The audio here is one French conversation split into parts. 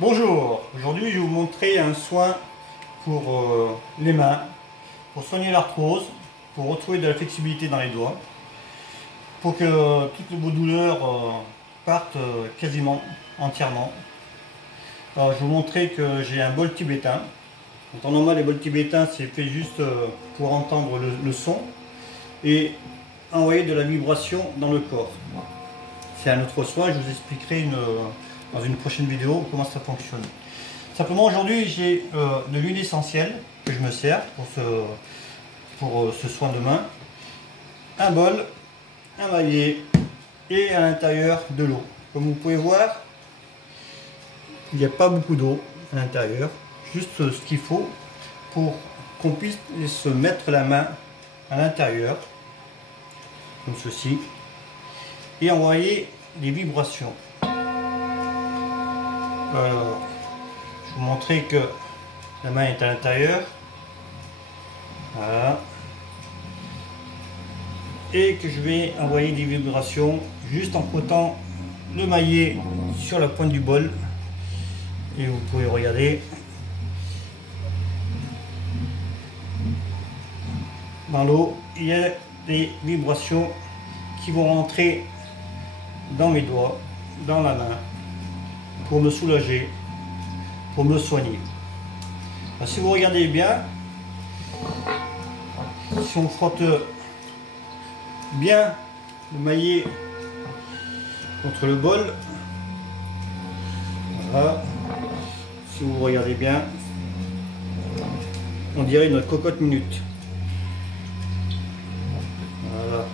Bonjour, aujourd'hui je vais vous montrer un soin pour les mains, pour soigner l'arthrose, pour retrouver de la flexibilité dans les doigts, pour que toutes vos douleurs partent quasiment entièrement. Alors, je vais vous montrer que j'ai un bol tibétain. En normal, les bols tibétains c'est fait juste pour entendre le son et envoyer de la vibration dans le corps. C'est un autre soin, je vous expliquerai dans une prochaine vidéo comment ça fonctionne. Simplement aujourd'hui j'ai de l'huile essentielle que je me sers pour ce soin de main, un bol, un maillet et à l'intérieur de l'eau. Comme vous pouvez voir, il n'y a pas beaucoup d'eau à l'intérieur, juste ce qu'il faut pour qu'on puisse se mettre la main à l'intérieur, comme ceci, et envoyer des vibrations. Alors, je vais vous montrer que la main est à l'intérieur. Voilà. Et que je vais envoyer des vibrations juste en frottant le maillet sur la pointe du bol. Et vous pouvez regarder. Dans l'eau, il y a des vibrations qui vont rentrer dans mes doigts, dans la main, pour me soulager, pour me soigner. Alors, si vous regardez bien, si on frotte bien le maillet contre le bol, voilà, si vous regardez bien, on dirait une cocotte minute. Voilà.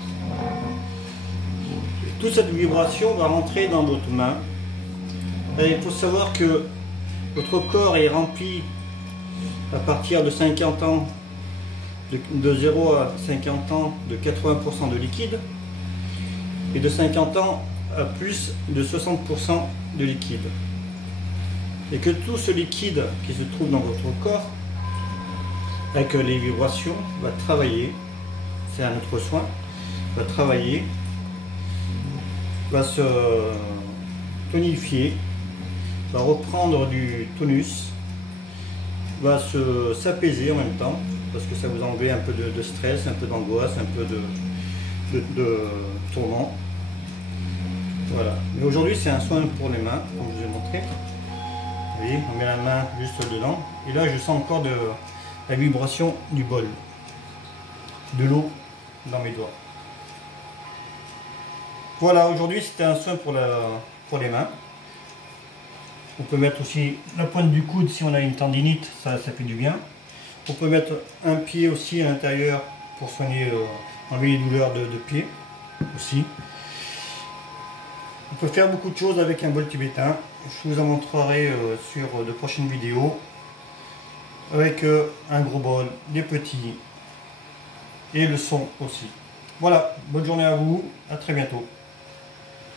Toute cette vibration va rentrer dans votre main. Et il faut savoir que votre corps est rempli à partir de 50 ans, de 0 à 50 ans, de 80% de liquide, et de 50 ans à plus de 60% de liquide. Et que tout ce liquide qui se trouve dans votre corps, avec les vibrations, va travailler, c'est un autre soin, va travailler, va se tonifier, va reprendre du tonus, va s'apaiser en même temps, parce que ça vous enlève un peu de stress, un peu d'angoisse, un peu de tourment. Voilà. Mais aujourd'hui c'est un soin pour les mains, comme je vous ai montré. Vous voyez, on met la main juste dedans, et là je sens encore de la vibration du bol, de l'eau dans mes doigts. Voilà, aujourd'hui c'était un soin pour les mains. On peut mettre aussi la pointe du coude si on a une tendinite, ça fait du bien. On peut mettre un pied aussi à l'intérieur pour soigner, enlever les douleurs de pied aussi. On peut faire beaucoup de choses avec un bol tibétain. Je vous en montrerai sur de prochaines vidéos. Avec un gros bol, des petits et le son aussi. Voilà, bonne journée à vous, à très bientôt.